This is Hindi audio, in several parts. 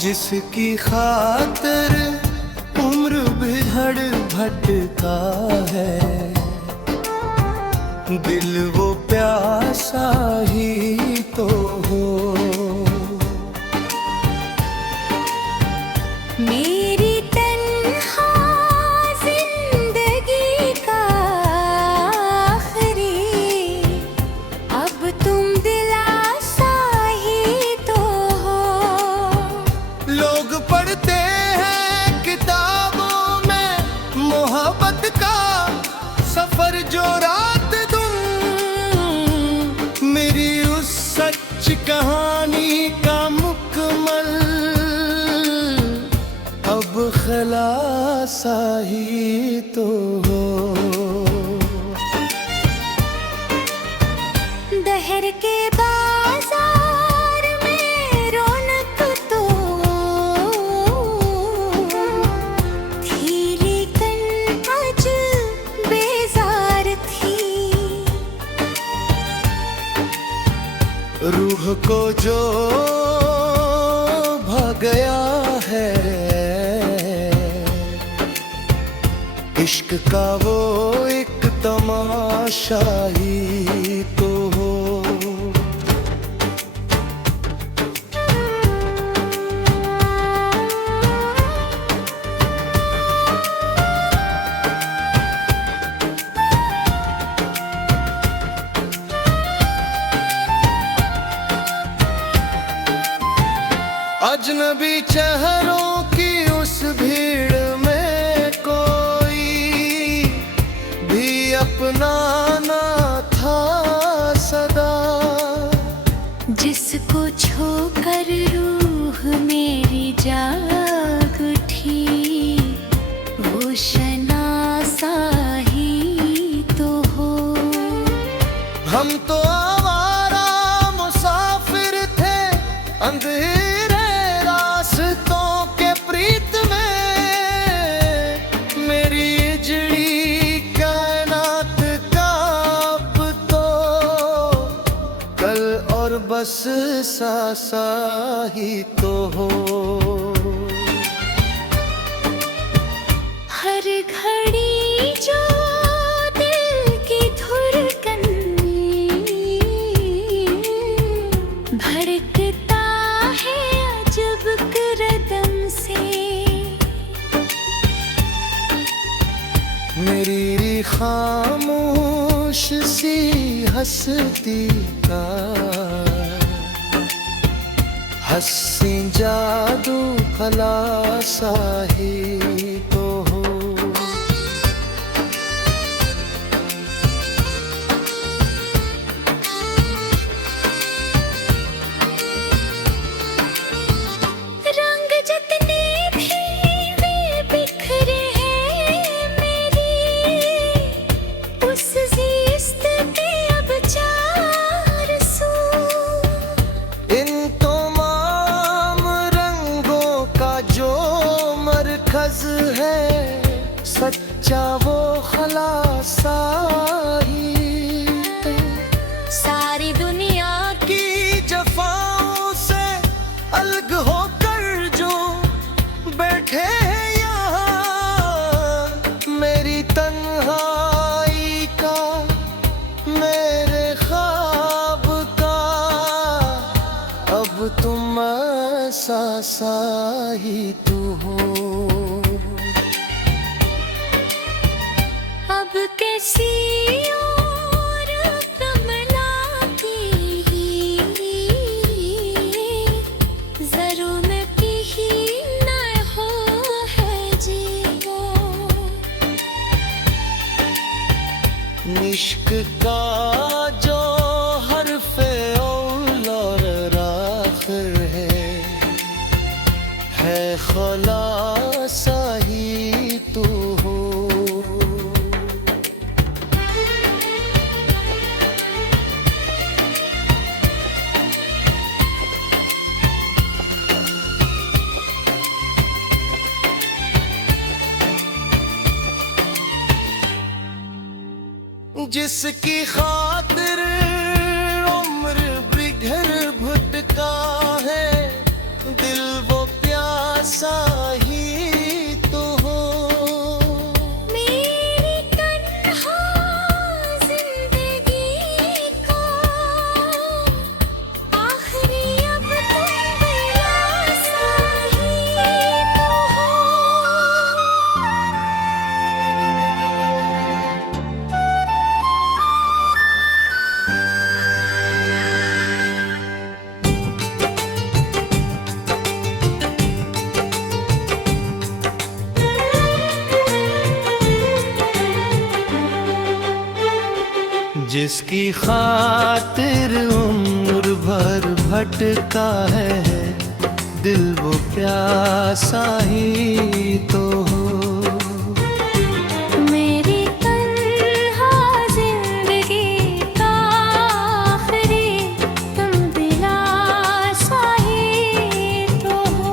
जिसकी खातिर उम्र बिहड़ भटका है, दिल वो प्यासा ही तो हो। मेरी तन्हा जिंदगी का आखिरी अब तुम दिलासा ही तो हो। लोग पढ़ते हैं किताबों में मोहब्बत का सफर जो रात तुम, मेरी उस सच कहानी का मुकम्मल अब खलासा ही तो हो। दहर के बाजार में रौनक तो थी, लेकिन आज बेजार थी। रूह को जो भा गया है, इश्क का वो एक तमाशा ही तो हो। अजनबी चेहरों की उस भीड़ में कोई भी अपना ना था सदा, जिसको छोकर रूह मेरी जाग उठी वो शनासा ही तो हो। हम तो आवारा मुसाफिर थे अंधेरे रास्तों के प्रीत में, मेरी इजड़ी कायनात का अब तो कल और बस सासा ही तो हो। हर घड़ी जो दिल की धड़कन भड़कता है अजब करदम से, मेरी खामोश सी हंसती का हंसी जादू खलासा ही तो हो। रंग जितने भी वे बिखरे हैं मेरी उस ज़िस्त पे अब चार सू। इन तमाम रंगों का जो मरकज है, सच्चा वो खलासा ही तो। सारी दुनिया की जफाओं से अलग होकर जो बैठे हैं यहाँ, मेरी तन्हाई का मेरे ख्वाब का अब तुम सासा ही तू हो। अब कैसी और कमला की ज़रों में भी न हो है जीवो। इश्क का जो हर्फ़े औल और आखिर है खलासा ही तू हो। जिसकी खातिर उम्र बिघड़ भटका है, दिल वो प्यार जिसकी खातिर उम्र भर भटका है दिल, वो प्यासा ही तो हो। मेरी तन्हा जिंदगी का आखिरी तुम दिलासा ही तो हो।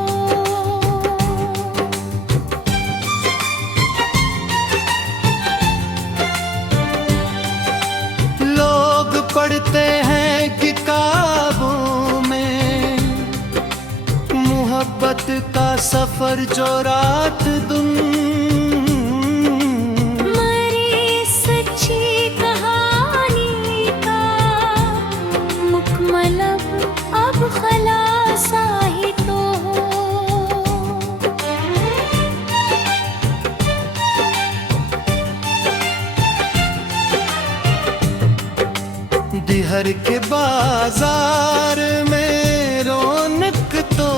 लोग पढ़ते हैं किताबों में मोहब्बत का सफर जो रात दिन, मरी सच्ची कहानी का मुकम्मल अब खलासा ही तो हो। दिहर के बाजार में रौनक तो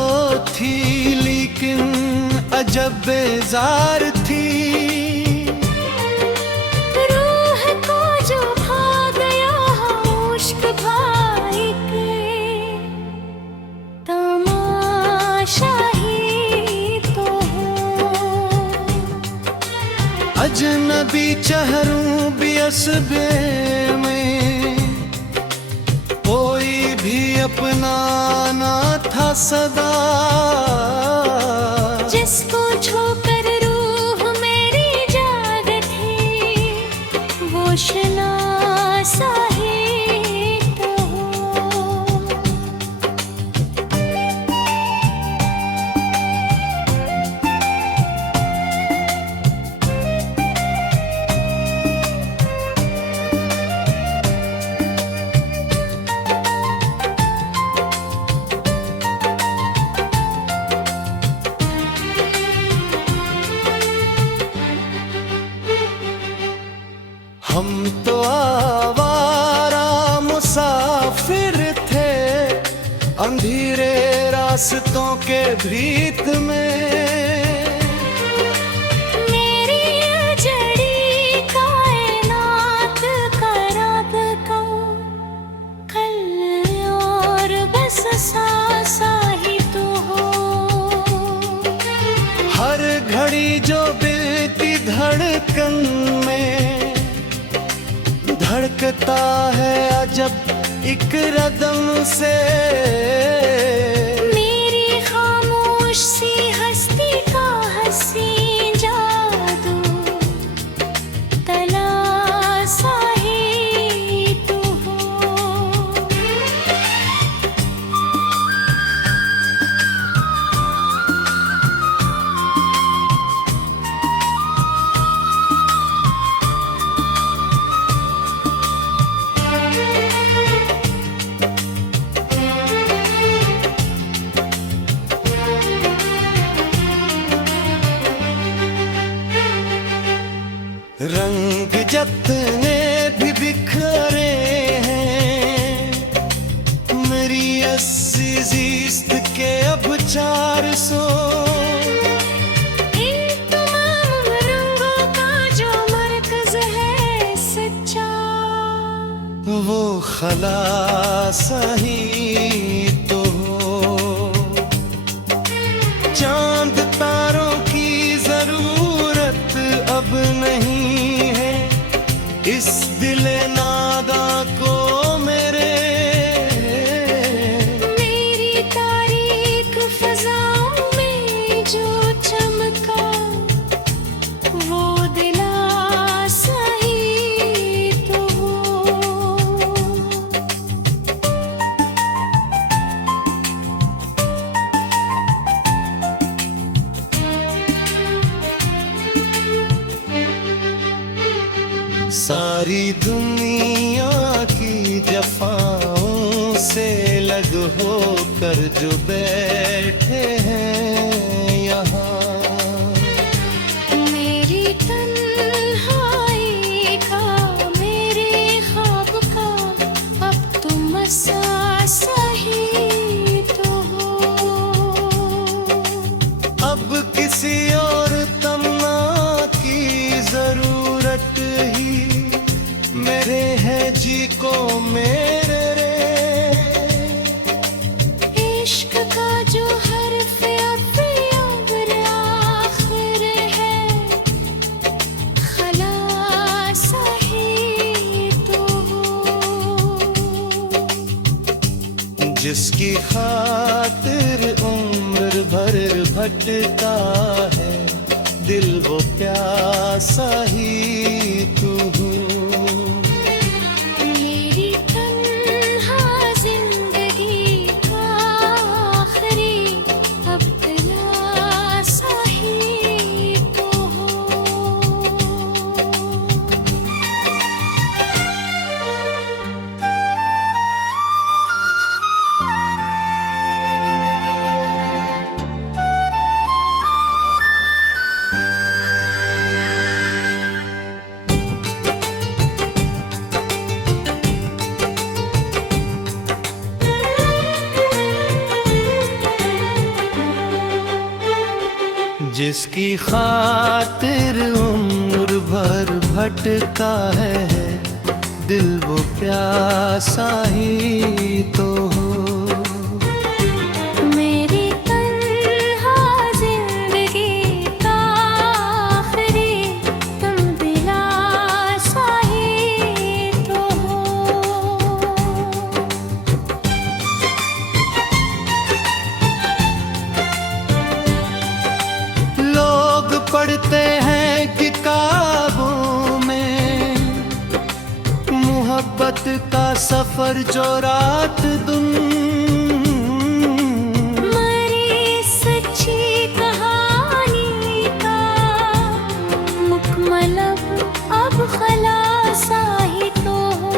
थी लेकिन अजब बेजार थी। रूह को जो भा गया इश्क भाई के तमाशा ही तो हो। अजनबी चेहरों बियसबे में कोई भी अपना ना था सदा। जिसको छूकर रूह मेरी जाग थी वो शनासा ही तो हो। हम तो आवारा मुसाफिर थे अंधेरे रास्तों के भीत में। मेरी उजड़ी कायनात का राबता कल और बस सासा ही तो हो। हर घड़ी जो बीती धड़कन में धड़कता है अजब एक रदम से। मेरी खामोश सी हस्ती का हंसी जादू तलासा ही तो हो। रंग जतने भी बिखरे हैं मेरी अज़ीज़ के अब 400। इन तमाम रंगों का जो मरकज है सच्चा वो खलासा ही तो हो। चांद तारों की जरूरत अब नहीं है इस दिल नादा को मेरे। मेरी तारीख फजाओं में जो चमका वो दिलासा ही तो हो। सारी दुनिया की जफाओं से लग हो कर जो बैठे हैं यहाँ। मेरी तन्हाई का मेरे ख्वाब का अब तुम सासा ही तो हो। अब किसी और तमन्ना की जरूरत ही मेरे है जी जिसकी खातिर उम्र भर भटका है दिल, वो प्यासा ही तू हूँ। मेरी तन्हा जिंदगी का आखिरी अब दिलासा ही तो हो। जिसकी खातिर उम्र भर भटका है दिल, वो प्यासा ही तो हो। मेरी तन्हा जिंदगी का आखिरी तुम दिलासा ही तो हो। लोग पढ़ते हैं किताबों में मोहब्बत का सफर जो रात दिन, मरी सच्ची कहानी का मुकम्मल अब खलासा ही तो हो।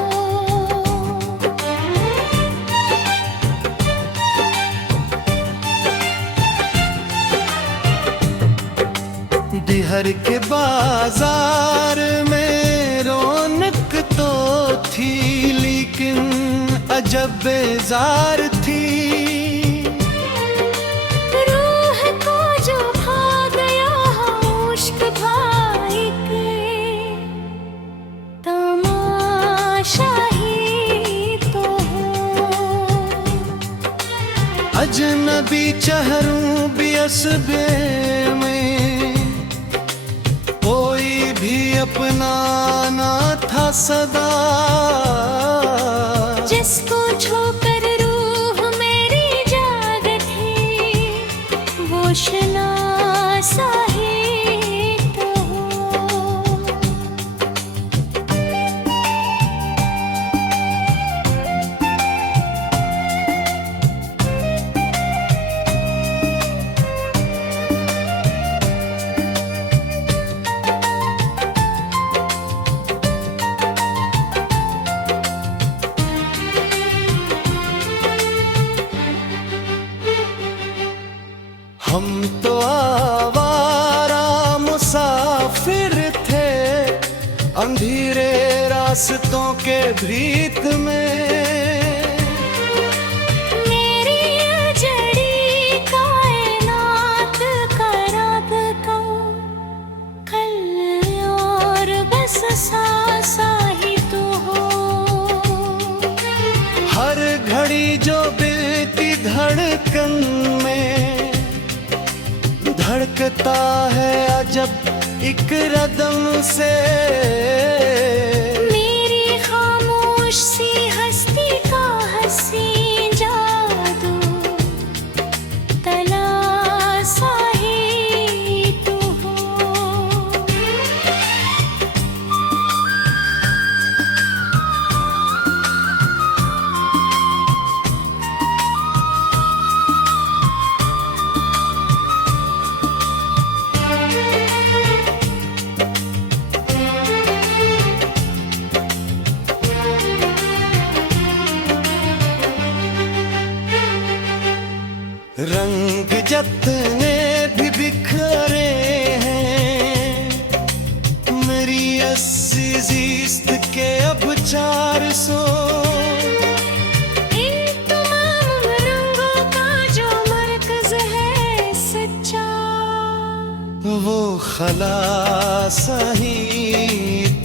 दिहर के बाजार में रौनक तो थी, लेकिन अजब बेजार थी। रूह को जो भा गया मुश्क भाई के तमाशा ही तो हो। अजनबी चेहरों बियसबे में कोई भी अपना ना था सदा, जिसको छोकर रूह मेरी जाग थी वो शनासा ही तो हो। हम तो आवारा मुसाफिर थे अंधेरे रास्तों के भीत में। मेरी अजड़ी कायनात का राबता कल और बस सासा ही तो हो। हर घड़ी जो बीती धड़कन में धड़कता है अजब एक रदम से। मेरी खामोश सी हस्ती का हंसी जादू तलासा ही तो हो। रंग जतने भी बिखरे हैं मेरी 80 जीस्त के अब 400। इन तमाम रंगों का जो मरकज है सच्चा वो खलासा ही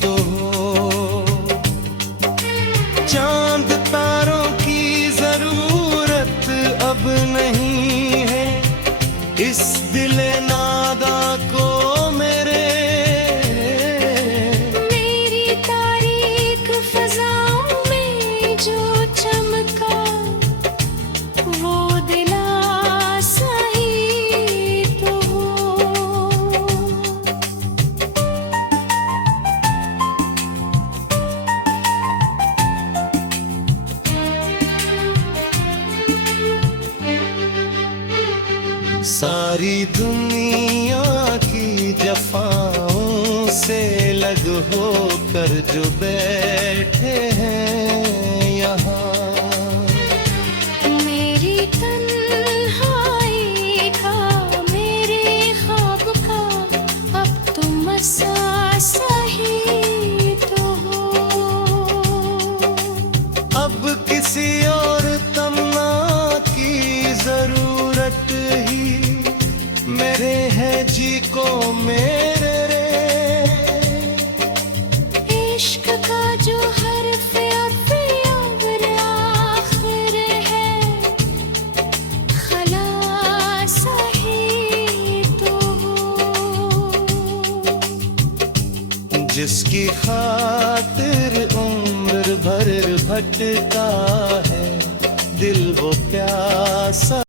तो हो। चांद तारों की जरूरत अब नहीं है इस दिल नादा को मेरे। मेरी तारीख फजाओं में जो चमका सारी दुनिया की जफाओं से लग हो कर जो बैठे हैं यहाँ। मेरी तन्हाई का, मेरे ख्वाब का अब तुम सही तो हो। अब किसी और तमन्ना की जरूरत ही मेरे है जी को मेरे रे। इश्क का जो हर्फ अव्वल आखिर है, खलास ही तो हो। जिसकी खातिर उम्र भर भटका है दिल वो प्यासा।